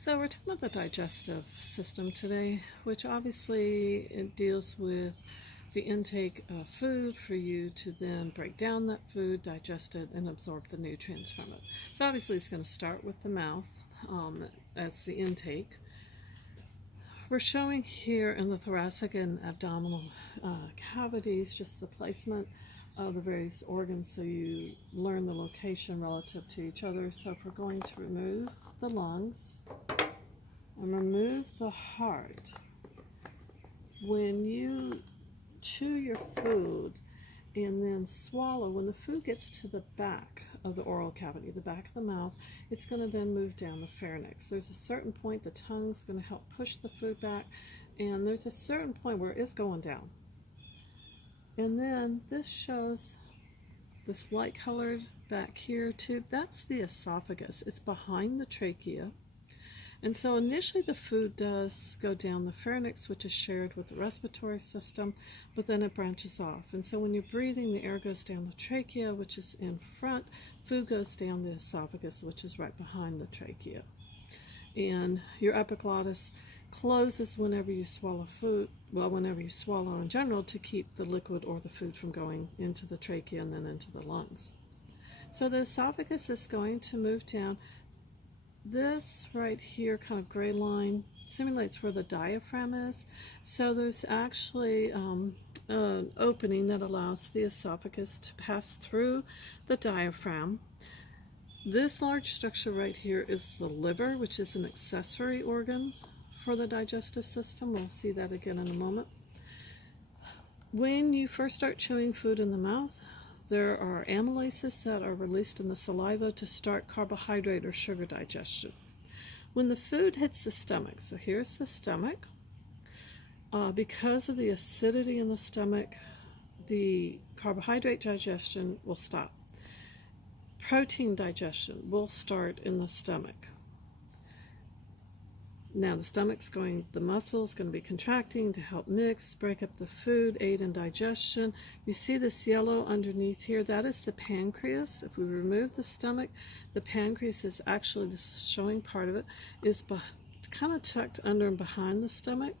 So we're talking about the digestive system today, which obviously it deals with the intake of food for you to then break down that food, digest it, and absorb the nutrients from it. So obviously it's going to start with the mouth as the intake. We're showing here in the thoracic and abdominal cavities just the placement of the various organs so you learn the location relative to each other. So if we're going to remove the lungs and remove the heart, when you chew your food and then swallow, when the food gets to the back of the oral cavity, the back of the mouth, it's going to then move down the pharynx. There's a certain point the tongue's going to help push the food back, and there's a certain point where it's going down. And then this shows this light colored back here tube. That's the esophagus. It's behind the trachea. And so initially the food does go down the pharynx, which is shared with the respiratory system, but then it branches off. And so when you're breathing, the air goes down the trachea, which is in front. Food goes down the esophagus, which is right behind the trachea. And your epiglottis closes whenever you swallow food, well, whenever you swallow in general, to keep the liquid or the food from going into the trachea and then into the lungs. So the esophagus is going to move down. This right here kind of gray line simulates where the diaphragm is. So there's actually an opening that allows the esophagus to pass through the diaphragm. This large structure right here is the liver, which is an accessory organ for the digestive system. We'll see that again in a moment. When you first start chewing food in the mouth, there are amylases that are released in the saliva to start carbohydrate or sugar digestion. When the food hits the stomach, so here's the stomach, because of the acidity in the stomach, the carbohydrate digestion will stop. Protein digestion will start in the stomach. Now the muscle is going to be contracting to help mix, break up the food, aid in digestion. You see this yellow underneath here, that is the pancreas. If we remove the stomach, the pancreas is actually, this is showing part of it, is kind of tucked under and behind the stomach.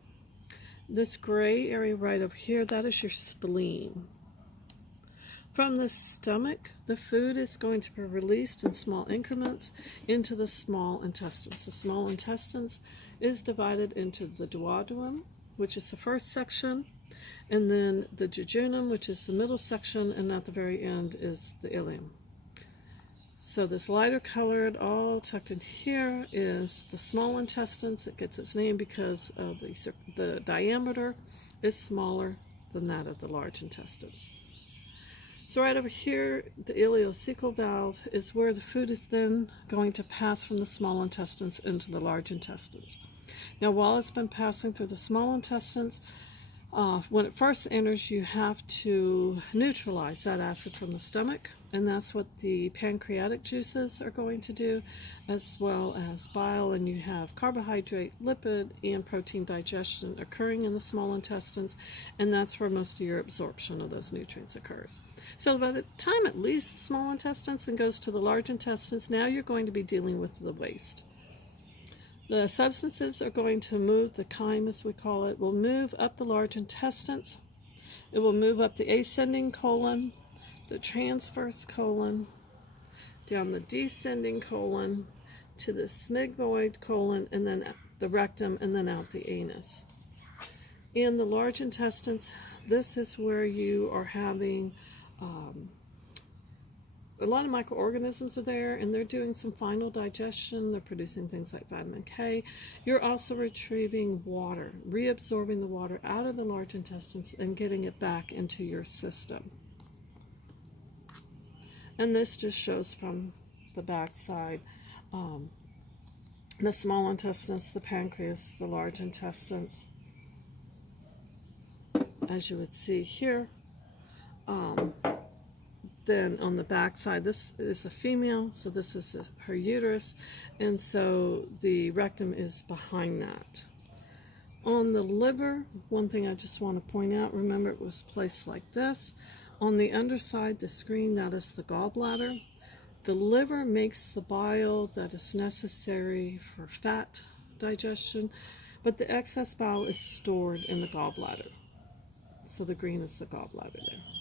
This gray area right over here, that is your spleen. From the stomach, the food is going to be released in small increments into the small intestines. The small intestines is divided into the duodenum, which is the first section, and then the jejunum, which is the middle section, and at the very end is the ileum. So this lighter colored, all tucked in here, is the small intestines. It gets its name because of the diameter is smaller than that of the large intestines. So right over here, the ileocecal valve is where the food is then going to pass from the small intestines into the large intestines. Now, while it's been passing through the small intestines, when it first enters, you have to neutralize that acid from the stomach, and that's what the pancreatic juices are going to do, as well as bile, and you have carbohydrate, lipid, and protein digestion occurring in the small intestines, and that's where most of your absorption of those nutrients occurs. So by the time it leaves the small intestines and goes to the large intestines, now you're going to be dealing with the waste. The substances are going to move, the chyme as we call it, will move up the large intestines. It will move up the ascending colon, the transverse colon, down the descending colon, to the smygmoid colon, and then the rectum, and then out the anus. In the large intestines, this is where you are having a lot of microorganisms are there, and they're doing some final digestion. They're producing things like vitamin K. You're also retrieving water, reabsorbing the water out of the large intestines and getting it back into your system. And this just shows from the back side the small intestines, the pancreas, the large intestines. As you would see here, then on the back side, this is a female, so this is her uterus, and so the rectum is behind that. On the liver, one thing I just want to point out, remember it was placed like this. On the underside, the screen, that is the gall bladder. The liver makes the bile that is necessary for fat digestion, but the excess bile is stored in the gallbladder. So the green is the gallbladder there.